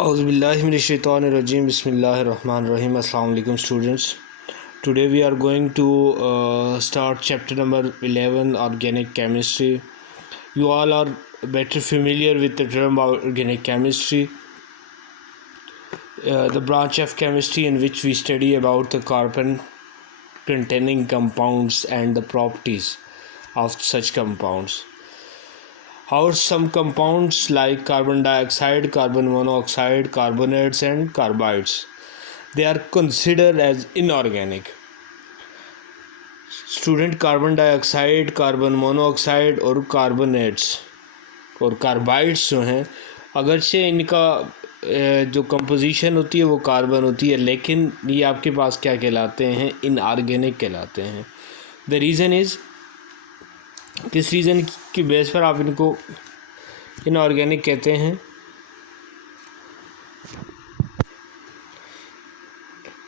Auzubillahiminash-shaytanir-rajim. Bismillahir-rahmanir-rahim. Assalamu alaikum, students. Today we are going to start chapter number 11, organic chemistry. You all are better familiar with the term organic chemistry, the branch of chemistry in which we study about the carbon containing compounds and the properties of such compounds. However, some compounds like carbon dioxide, carbon monoxide, carbonates and carbides, they are considered as inorganic. Student carbon dioxide, carbon monoxide और carbonates और carbides जो हैं, अगरचे इनका जो composition होती है वो कार्बन होती है, लेकिन ये आपके पास क्या कहलाते हैं? इनऑर्गेनिक कहलाते हैं. द रीज़न इज़, किस रीज़न की बेस पर आप इनको इनऑर्गेनिक कहते हैं?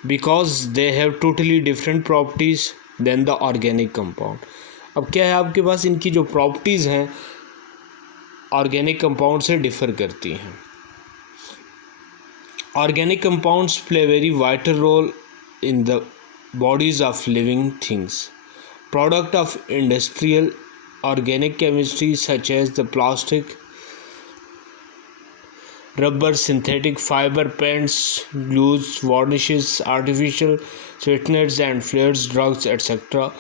Because they have totally different properties than the organic compound. अब क्या है, आपके पास इनकी जो प्रॉपर्टीज़ हैं ऑर्गेनिक कंपाउंड से डिफ़र करती हैं. Organic compounds play very vital role in the bodies of living things. Product of industrial organic chemistry such as the plastic, rubber, synthetic fiber, paints, glues, varnishes, artificial sweeteners and flavors, drugs, etc.,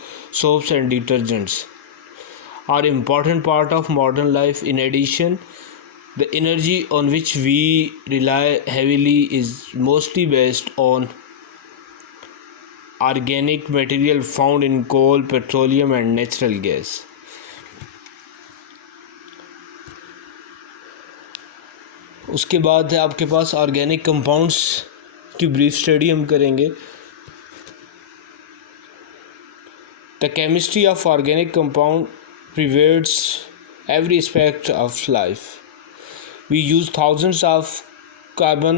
soaps and detergents are important part of modern life. In addition, the energy on which we rely heavily is mostly based on organic material found in coal, petroleum and natural gas. उसके बाद है आपके पास organic compounds की brief study हम करेंगे. The chemistry of organic compound pervades every aspect of life. We use thousands of carbon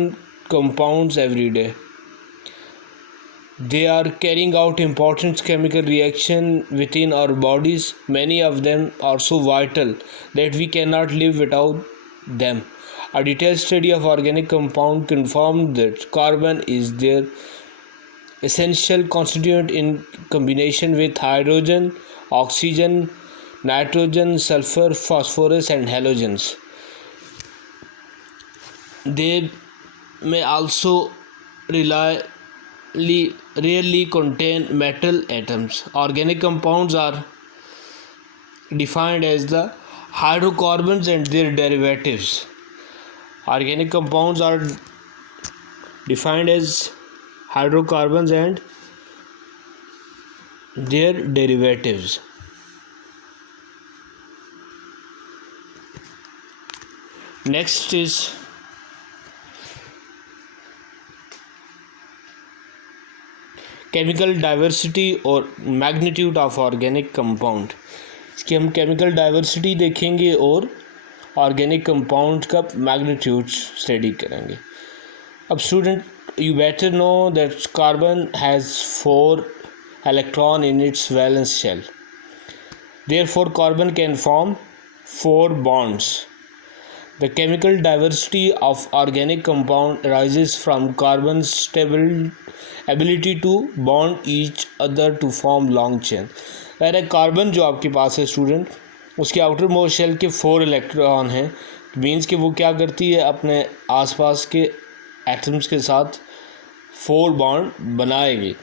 compounds every day. They are carrying out important chemical reaction within our bodies. Many of them are so vital that we cannot live without them. A detailed study of organic compound confirmed that carbon is their essential constituent in combination with hydrogen, oxygen, nitrogen, sulfur, phosphorus and halogens. They may also rarely contain metal atoms. Organic compounds are defined as the hydrocarbons and their derivatives. Organic compounds are defined as hydrocarbons and their derivatives. Next is chemical diversity और magnitude of organic compound. इसकी हम chemical diversity देखेंगे और organic compound का magnitude study करेंगे. अब student, you better know that carbon has 4 electron in its valence shell. Therefore carbon can form 4 bonds. The chemical diversity of organic compound arises from carbon's stable ability to bond each other to form long chain. अरे carbon जो आपके पास है student, उसके outer most shell के 4 electron हैं. Means कि वो क्या करती है, अपने आसपास के एटम्स के साथ 4 बॉन्ड बनाएगी.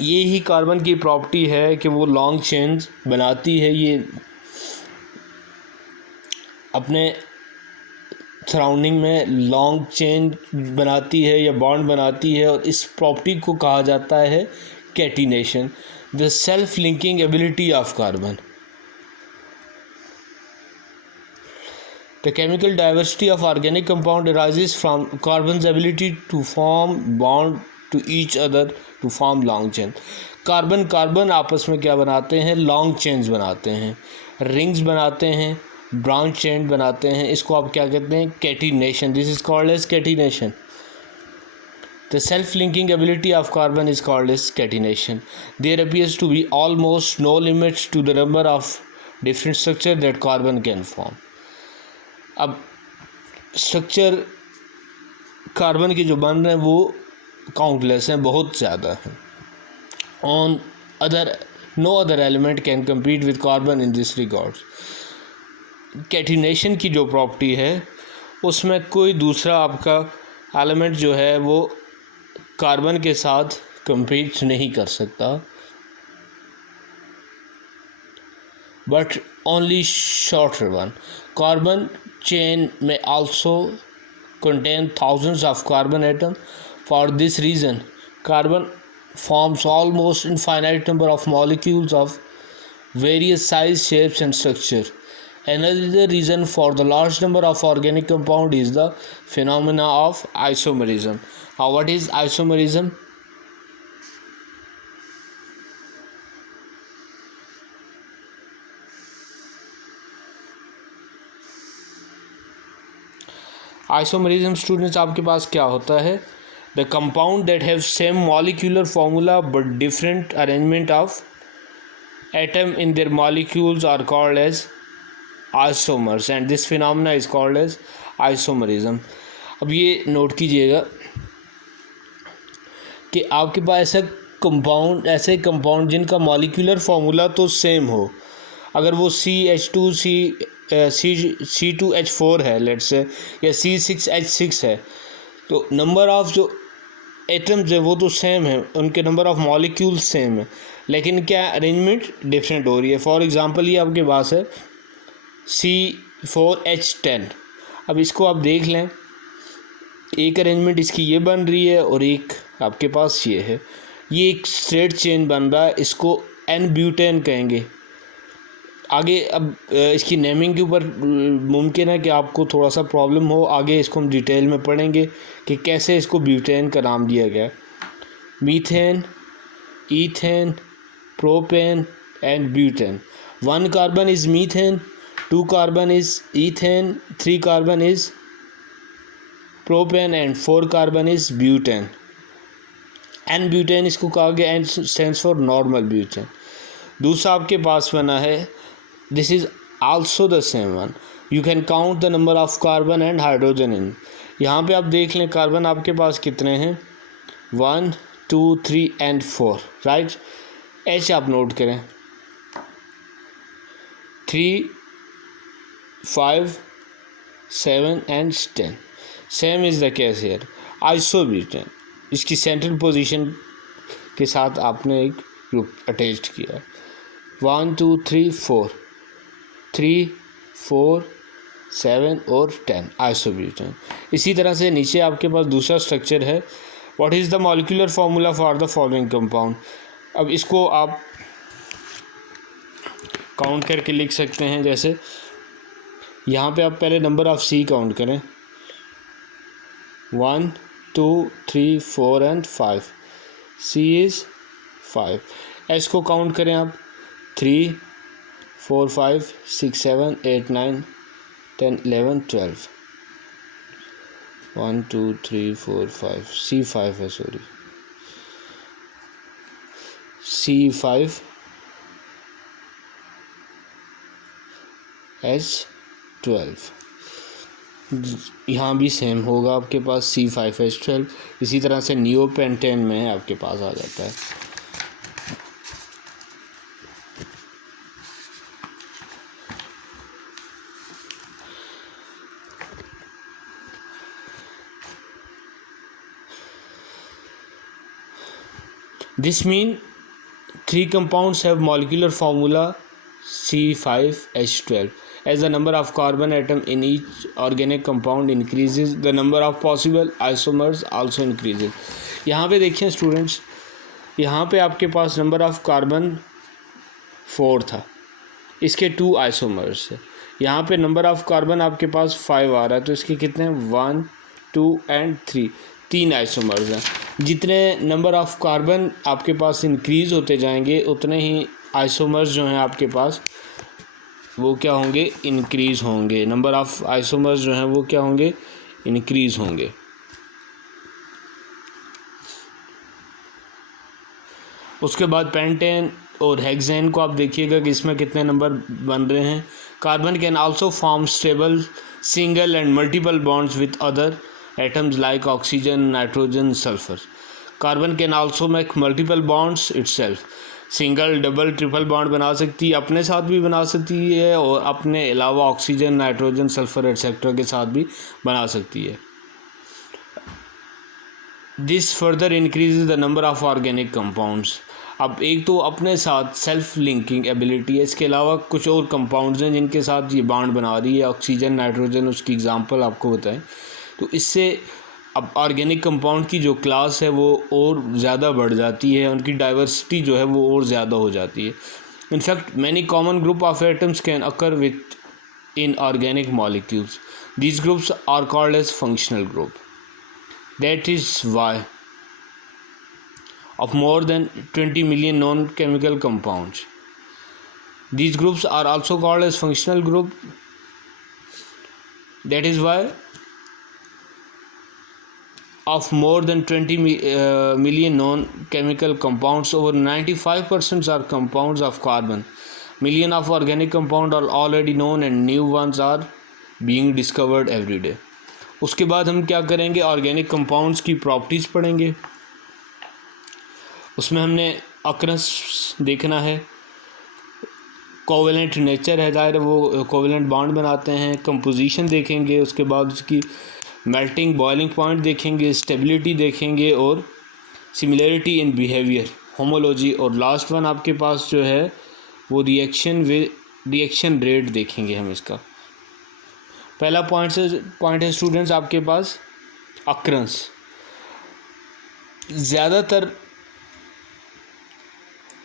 ये ही कार्बन की प्रॉपर्टी है कि वो लॉन्ग चेन्स बनाती है. ये अपने सराउंडिंग में लॉन्ग चेन बनाती है या बॉन्ड बनाती है, और इस प्रॉपर्टी को कहा जाता है catenation. The self linking ability of carbon. The chemical diversity of organic compound arises from carbon's ability to form bond to each other to form long chain. Carbon आपस में क्या बनाते हैं? लॉन्ग चेन्स बनाते हैं, रिंग्स बनाते हैं, branch chain बनाते हैं. इसको आप क्या कहते हैं? Catenation. This is called as catenation. The self linking ability of carbon is called as catenation. There appears to be almost no limits to the number of different structure that carbon can form. अब structure carbon के जो बन रहे हैं वो countless हैं, बहुत ज़्यादा हैं. On other no other element can compete with carbon in this regard. Catenation की जो प्रॉपर्टी है उसमें कोई दूसरा आपका एलिमेंट जो है वो कार्बन के साथ कम्पीट नहीं कर सकता, but only shorter one. Carbon chain में also contain thousands of carbon atoms. For this reason, carbon forms almost infinite number of molecules of various size, shapes and structure. Another reason for the large number of organic compound is the phenomena of isomerism. Now, what is isomerism? Isomerism students आपके पास क्या होता है? The compound that have same molecular formula but different arrangement of atom in their molecules are called as isomers and this phenomena is called as isomerism. अब ये note कीजिएगा कि आपके पास ऐसे कंपाउंड जिनका मॉलिक्यूलर फार्मूला तो सेम हो, अगर वो C2H4 है लेट्स से, या C6H6 है, तो नंबर ऑफ़ जो एटम्स है वो तो सेम है, उनके नंबर ऑफ़ मॉलिक्यूल्स सेम है, लेकिन क्या अरेंजमेंट डिफरेंट हो रही है. फॉर एग्जांपल ये आपके पास है C4H10. अब इसको आप देख लें, एक अरेंजमेंट इसकी ये बन रही है और एक आपके पास ये है. ये एक स्ट्रेट चेन बन रहा है, इसको N-ब्यूटेन कहेंगे. आगे अब इसकी नेमिंग के ऊपर मुमकिन है कि आपको थोड़ा सा प्रॉब्लम हो, आगे इसको हम डिटेल में पढ़ेंगे कि कैसे इसको ब्यूटेन का नाम दिया गया. Methane, ethane, propane and butane. 1 carbon is methane, 2 carbon is ethane, 3 carbon is propane and 4 carbon is butane. N butane इसको कहा गया, n stands for normal butane. दूसरा आपके पास बना है, this is also the same one. You can count the number of carbon and hydrogen in. यहाँ पे आप देख लें कार्बन आपके पास कितने हैं, 1 2 3 and 4, राइट. H आप नोट करें, 3 5 7 and 10. Same is the case here. Isobutane, इसकी सेंट्रल पोजीशन के साथ आपने एक ग्रुप अटैच्ड किया. 1 2 3 4, 3 4 7 और 10 आइसोब्यूटेन. इसी तरह से नीचे आपके पास दूसरा स्ट्रक्चर है. What is the molecular formula for the following compound. अब इसको आप काउंट करके लिख सकते हैं. जैसे यहाँ पे आप पहले नंबर ऑफ़ C काउंट करें, 1 2 3 4 and 5. C is 5. S को काउंट करें आप, 3 4 5 6 7 8 9 10 11 12. 1 2 3 4 5. C5 है, सॉरी, C5 H12. यहाँ भी सेम होगा आपके पास, C5H12. इसी तरह से नियोपेंटेन में आपके पास आ जाता है. This means 3 compounds have molecular formula C5H12. As the number of carbon atom in each organic compound increases, the number of possible isomers also increases. यहाँ पे देखिए स्टूडेंट्स, यहाँ पे आपके पास नंबर ऑफ़ कार्बन 4 था, इसके 2 आइसोमर्स है. यहाँ पे नंबर ऑफ़ कार्बन आपके पास 5 आ रहा है, तो इसके कितने हैं, 1 2 and 3, 3 आइसोमर्स हैं. जितने नंबर ऑफ़ कार्बन आपके पास इंक्रीज़ होते जाएंगे उतने ही आइसोमर्स जो हैं आपके पास वो क्या होंगे, इंक्रीज़ होंगे. नंबर ऑफ़ आइसोमर्स जो हैं वो क्या होंगे, इंक्रीज़ होंगे. उसके बाद पेंटेन और हेक्सेन को आप देखिएगा कि इसमें कितने नंबर बन रहे हैं. Carbon can also form stable single and multiple bonds with other atoms like oxygen, nitrogen, sulfur. Carbon can also make multiple bonds itself. Single, double, triple bond बना सकती है, अपने साथ भी बना सकती है और अपने अलावा ऑक्सीजन, नाइट्रोजन, सल्फर एटसेट्रा के साथ भी बना सकती है. This further increases the number of organic compounds. अब एक तो अपने साथ सेल्फ लिंकिंग एबिलिटी है, इसके अलावा कुछ और कंपाउंड्स हैं जिनके साथ ये बॉन्ड बना रही है. ऑक्सीजन, नाइट्रोजन, उसकी एग्जांपल आपको बताएं. तो इससे अब ऑर्गेनिक कंपाउंड की जो क्लास है वो और ज़्यादा बढ़ जाती है, उनकी डाइवर्सिटी जो है वो और ज़्यादा हो जाती है. In fact many common group of atoms can occur within organic molecules. These groups are called as functional group. That is why of more than 20 million known chemical compounds. These groups are also called as functional group. That is why of more than 20 million known chemical compounds, over 95% are compounds of carbon. Million of organic compounds are already known and new ones are being discovered every day. उसके बाद हम क्या करेंगे, organic compounds की properties पढ़ेंगे. उसमें हमने अक्रंस देखना है, कोवेलेंट नेचर है, ज़ाहिर वो कोवेलेंट बॉन्ड बनाते हैं. कंपोजिशन देखेंगे, उसके बाद उसकी मेल्टिंग बॉइलिंग पॉइंट देखेंगे, स्टेबिलिटी देखेंगे और सिमिलरिटी इन बिहेवियर, होमोलॉजी और लास्ट वन आपके पास जो है वो रिएक्शन रेट देखेंगे हम. इसका पहला पॉइंट है स्टूडेंट्स आपके पास अक्रंस. ज़्यादातर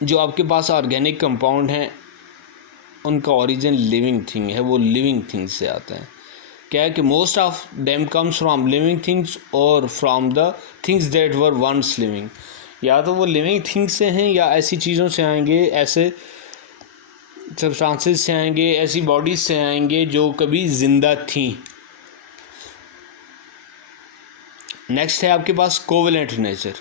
जो आपके पास ऑर्गेनिक कंपाउंड हैं उनका ओरिजिन लिविंग थिंग है, वो लिविंग थिंग्स से आता है. क्या है कि most of them comes from living things और from the things that were once living. या तो वो लिविंग थिंग्स से हैं या ऐसी चीज़ों से आएंगे, ऐसे सब्सटेंसेस से आएंगे, ऐसी बॉडीज से आएंगे जो कभी ज़िंदा थी. नेक्स्ट है आपके पास कोवेलेंट नेचर.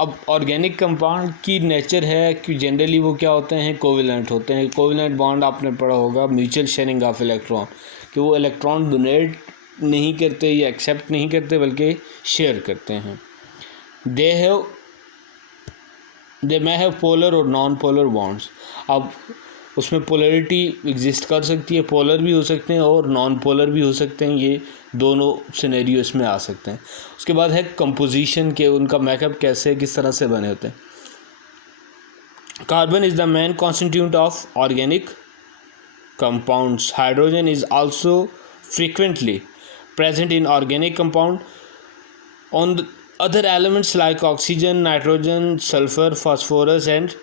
अब ऑर्गेनिक कंपाउंड की नेचर है कि जनरली वो क्या होते हैं, कोवेलेंट होते हैं. कोवेलेंट बॉन्ड आपने पढ़ा होगा, म्यूचुअल शेयरिंग ऑफ इलेक्ट्रॉन, कि वो इलेक्ट्रॉन डोनेट नहीं करते या एक्सेप्ट नहीं करते बल्कि शेयर करते हैं. दे may have पोलर और नॉन पोलर बॉन्ड्स. अब उसमें पोलरिटी एग्जिस्ट कर सकती है, पोलर भी हो सकते हैं और नॉन पोलर भी हो सकते हैं. ये दोनों सिनेरियो इसमें आ सकते हैं. उसके बाद है कंपोजिशन के, उनका मेकअप कैसे, किस तरह से बने होते हैं. Carbon is the main constituent of organic compounds. Hydrogen is also frequently present in organic compound. On the other elements like oxygen, nitrogen, sulfur, phosphorus and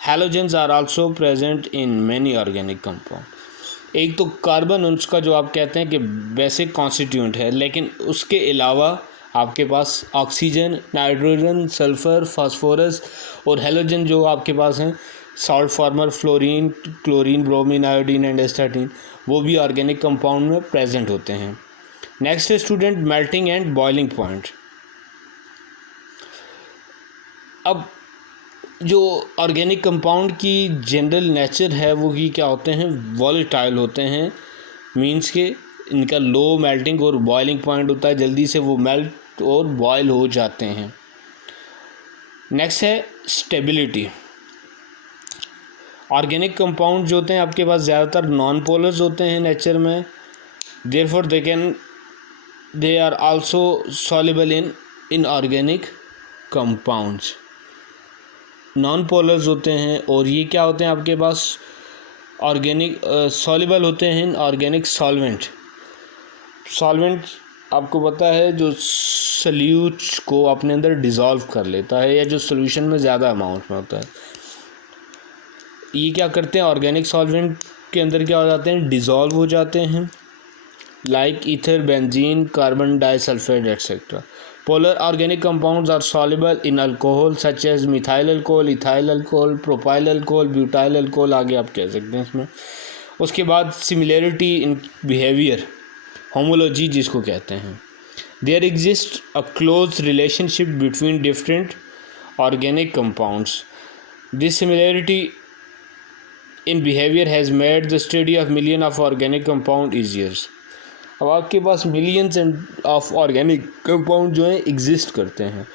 halogens are also present in many organic compound. एक तो carbon उसका जो आप कहते हैं कि basic constituent है, लेकिन उसके अलावा आपके पास ऑक्सीजन, नाइट्रोजन, सल्फ़र, फास्फोरस और हेलोजन जो आपके पास हैं, salt farmer, fluorine, chlorine, bromine, iodine and astatine, वो भी ऑर्गेनिक कंपाउंड में प्रेजेंट होते हैं. नेक्स्ट है student melting and boiling point. अब जो ऑर्गेनिक कंपाउंड की जनरल नेचर है वो ही क्या होते हैं, वॉलेटाइल होते हैं. मींस के इनका लो मेल्टिंग और बॉइलिंग पॉइंट होता है, जल्दी से वो मेल्ट और बॉयल हो जाते हैं. नेक्स्ट है स्टेबिलिटी. ऑर्गेनिक कंपाउंड जो होते हैं आपके पास ज़्यादातर नॉन पोलर्स होते हैं नेचर में. Therefore they are also soluble in inorganic compounds. Non polars होते हैं और ये क्या होते हैं आपके पास ऑर्गेनिक सॉल्युबल होते हैं ऑर्गेनिक सॉल्वेंट. सॉल्वेंट आपको पता है जो सल्यूट्स को अपने अंदर डिज़ोल्व कर लेता है या जो सोल्यूशन में ज़्यादा अमाउंट में होता है. ये क्या करते हैं, ऑर्गेनिक सॉल्वेंट के अंदर क्या हो जाते हैं, डिज़ोल्व हो जाते हैं, like ether, benzene, carbon disulphide etcetera. Polar organic compounds are soluble in alcohol such as methyl alcohol, ethyl alcohol, propyl alcohol, butyl alcohol, आगे आप कह सकते हैं इसमें. उसके बाद सिमिलरिटी इन बिहेवियर, होमोलॉजी जिसको कहते हैं. There exist a close relationship between different organic compounds. This similarity in behavior has made the study of million of organic compound easier. अब आपके पास मिलियंस ऑफ ऑर्गेनिक कंपाउंड जो हैं exist करते हैं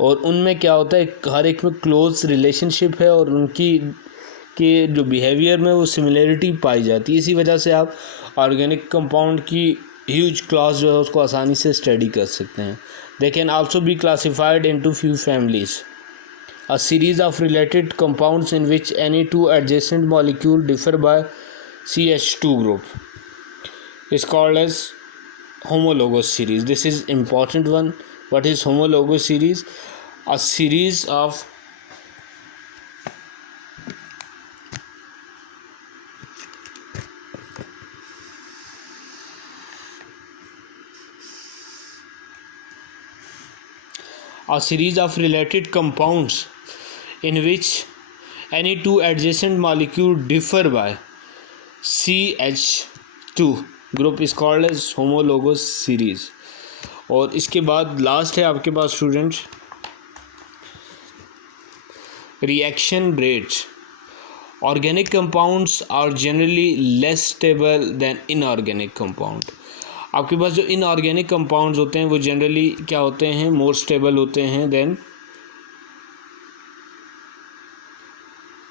और उनमें क्या होता है, हर एक में क्लोज रिलेशनशिप है और उनकी के जो बिहेवियर में वो सिमिलरिटी पाई जाती है। इसी वजह से आप ऑर्गेनिक कंपाउंड की ह्यूज क्लास जो है उसको आसानी से स्टडी कर सकते हैं। They can also be classified into few families. A series of related compounds in which any two adjacent molecules differ by CH2 group is called as homologous series. This is important one. What is homologous series? A series of related compounds in which any two adjacent molecules differ by CH2 group is called as homologous series. और इसके बाद last है आपके पास students reaction rates. Organic compounds are generally less stable than inorganic compound. आपके पास जो inorganic compounds होते हैं वो जनरली क्या होते हैं, मोर स्टेबल होते हैं देन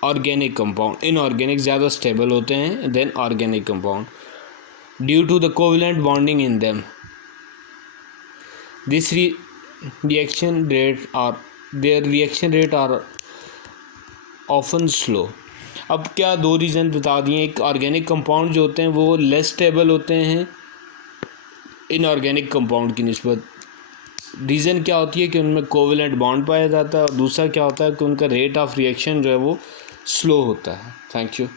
ऑर्गेनिक कंपाउंड। इनऑर्गेनिक ज़्यादा स्टेबल होते हैं than organic compound due to the covalent bonding in them. This reaction rate are often slow. अब क्या दो रीज़न बता दिए, एक ऑर्गेनिक कंपाउंड जो होते हैं वो लेस स्टेबल होते हैं इनऑर्गेनिक कंपाउंड की निस्बत। रीज़न क्या होती है कि उनमें कोवेलेंट बॉन्ड पाया जाता है और दूसरा क्या होता है कि उनका रेट ऑफ रिएक्शन जो है वो स्लो होता है। Thank you.